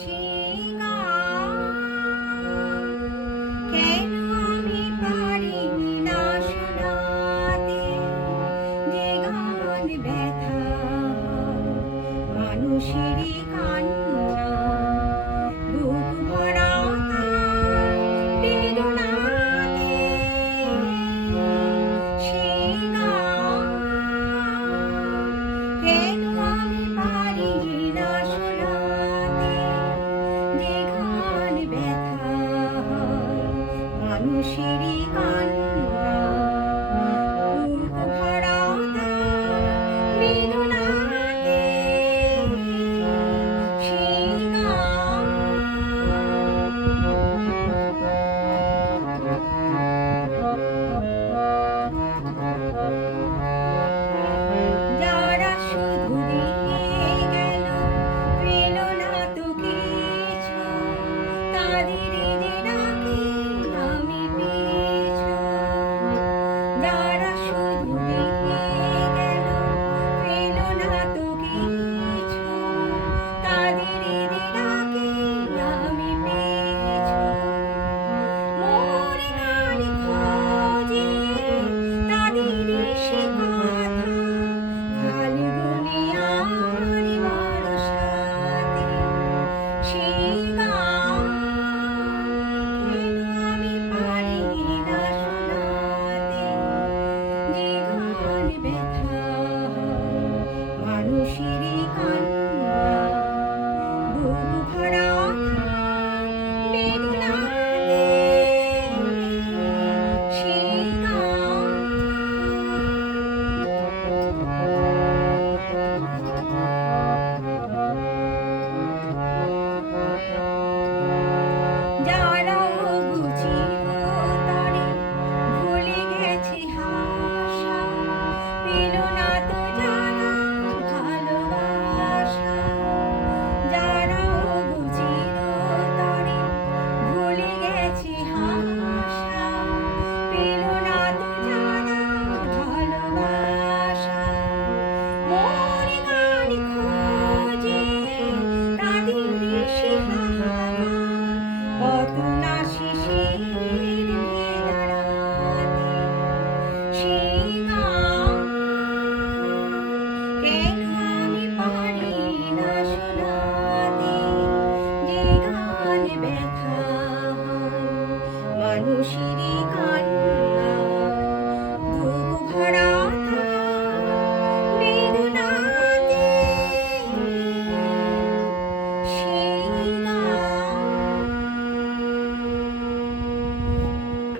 সে গান কেন আমি পারিনি না শোনাতে, যে গান ব্যথা মানুষেরই কান্না, বুক ভরা তার বেদনাতে। সে গান কেন আমি পারিনি না শোনাতে, যে গান ব্যথা মানুষেরই কান্না, বুক ভরা তার বেদনাতে। সে গান যারা শুধু দিয়ে গেল, পেল না তো কিছু, তাদের